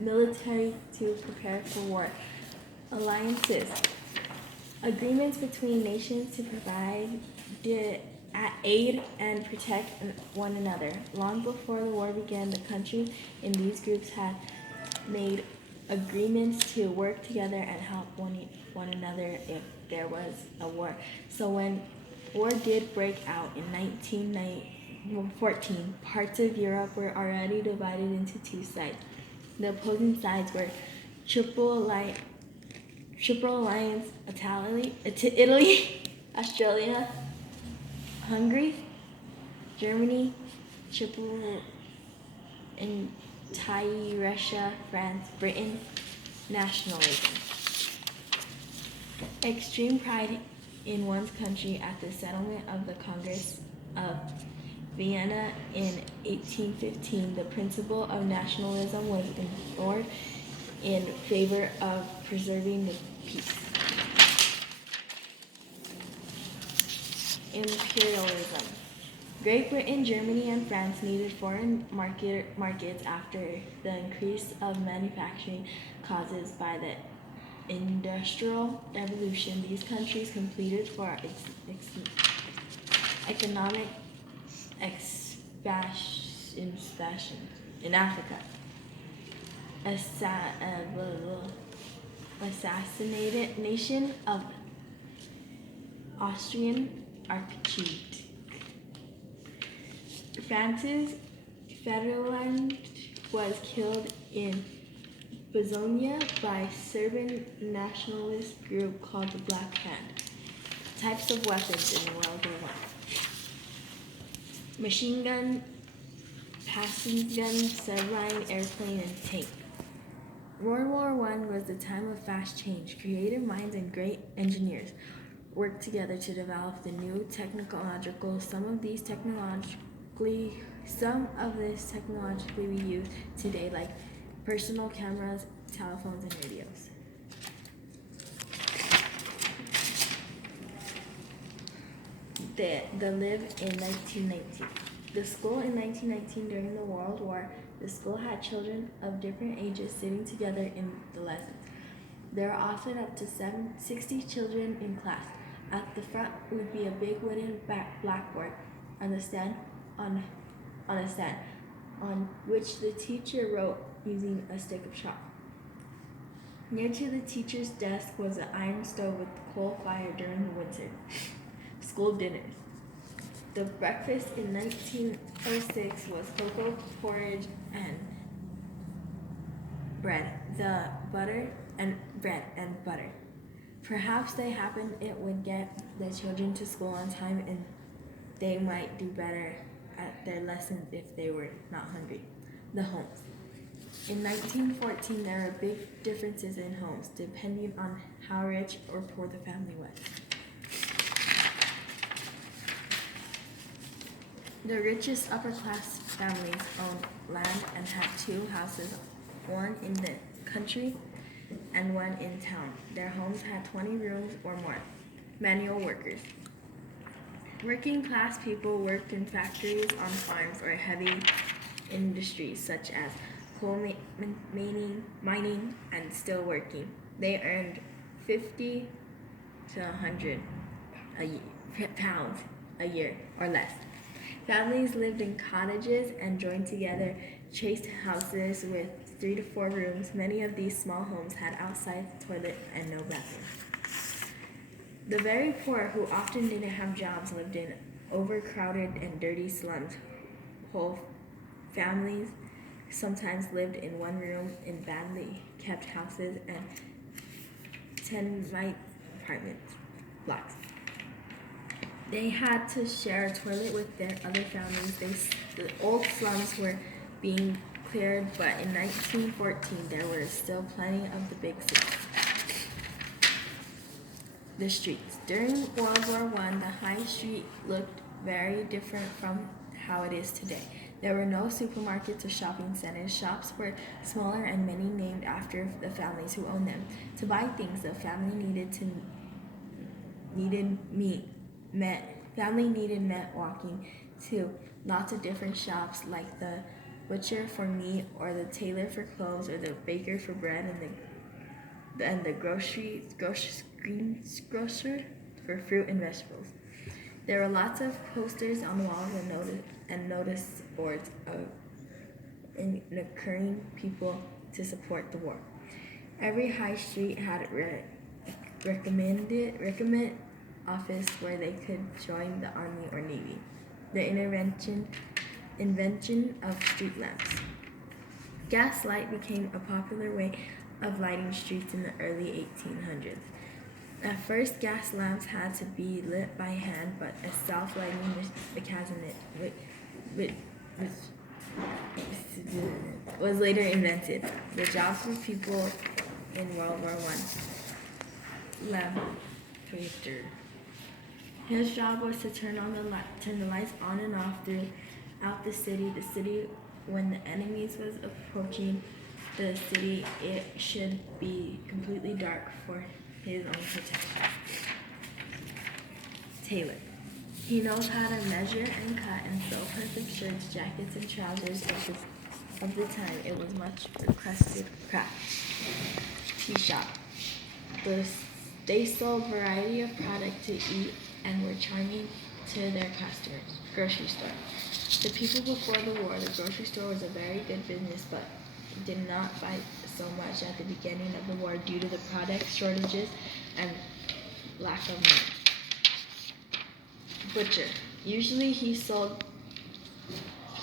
military to prepare for war. Alliances. Agreements between nations to provide aid and protect one another. Long before the war began, the countries in these groups had made agreements to work together and help one another if there was a war. So when war did break out in 1914, parts of Europe were already divided into two sides. The opposing sides were Triple Alliance, Italy, Australia, Hungary, Germany, Triple Russia, France, Britain, nationalism. Extreme pride in one's country at the settlement of the Congress of Vienna in 1815, the principle of nationalism was ignored in favor of preserving the peace. Imperialism. Great Britain, Germany, and France needed foreign markets after the increase of manufacturing caused by the Industrial Revolution. These countries competed for economic expansion in Africa. Assassination of Austrian Archduke. France's Ferdinand was killed in Bosnia by Serbian nationalist group called the Black Hand. Types of weapons in World War I. Machine gun, passing gun, submarine, airplane, and tank. World War I was the time of fast change. Creative minds and great engineers worked together to develop the new technological. Some of this technologically we use today, like personal cameras, telephones, and radios. The Live in 1919. The school in 1919 during the World War, the school had children of different ages sitting together in the lessons. There are often up to 60 children in class. At the front would be a big wooden blackboard on a stand on which the teacher wrote using a stick of chalk. Near to the teacher's desk was an iron stove with coal fire during the winter. School dinners. The breakfast in 1906 was cocoa, porridge, and bread. Bread and butter. Perhaps they happened it would get the children to school on time and they might do better at their lessons if they were not hungry. The homes. In 1914, there were big differences in homes depending on how rich or poor the family was. The richest upper-class families owned land and had two houses, one in the country and one in town. Their homes had 20 rooms or more. Manual workers. Working-class people worked in factories, on farms, or heavy industries such as coal mining, and steel working. They earned 50 to 100 pounds a year or less. Families lived in cottages and joined together chaste houses with 3 to 4 rooms. Many of these small homes had outside toilet and no bathroom. The very poor, who often didn't have jobs, lived in overcrowded and dirty slums. Whole families sometimes lived in one room in badly kept houses and termite apartment blocks. They had to share a toilet with their other families. The old slums were being cleared, but in 1914 there were still plenty of the big cities. The streets. During World War I, the high street looked very different from how it is today. There were no supermarkets or shopping centers. Shops were smaller and many named after the families who owned them. To buy things, the family needed meat walking to lots of different shops like the butcher for meat, or the tailor for clothes, or the baker for bread, and the greengrocer for fruit and vegetables. There were lots of posters on the walls and notice boards of encouraging people to support the war. Every high street had a recommend office where they could join the army or navy. The invention of street lamps. Gas light became a popular way of lighting streets in the early 1800s. At first, gas lamps had to be lit by hand, but a self-lighting mechanism was later invented. The jobs for people in World War I. Lamplighter. His job was to turn the lights on and off throughout the city. When the enemies was approaching the city, it should be completely dark for his own protection. Tailor. He knows how to measure and cut and sew perfect shirts, jackets, and trousers of the time. It was much requested craft. Tea shop. They sold a variety of product to eat and were charming to their customers. Grocery store. The people before the war, the grocery store was a very good business, but did not buy so much at the beginning of the war due to the product shortages and lack of money. Butcher. Usually he sold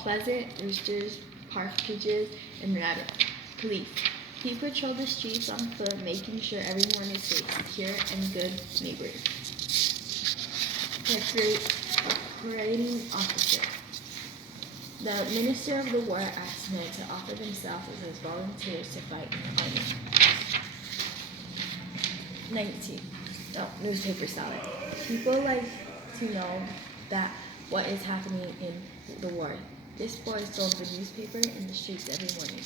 pheasant, roosters, partridges, and rabbits. Police. He patrolled the streets on foot, making sure everyone is safe, secure, and good neighbors. Decorating officer. The minister of the war asked men to offer themselves as volunteers to fight in the army. 19. Newspaper salad. People like to know that what is happening in the war. This boy sold the newspaper in the streets every morning.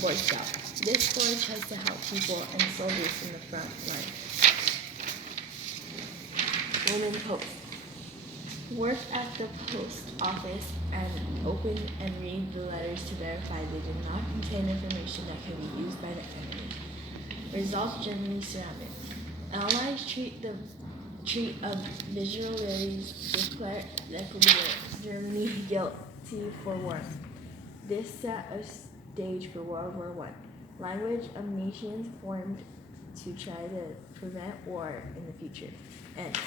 Boy Scout. This boy tries to help people and soldiers in the front line. Women post. Work at the post office and open and read the letters to verify they did not contain information that could be used by the enemy. Results Germany surrounded. Allies treat of visualities declare Germany guilty for war. This set a stage for World War I. Language of nations formed to try to prevent war in the future. And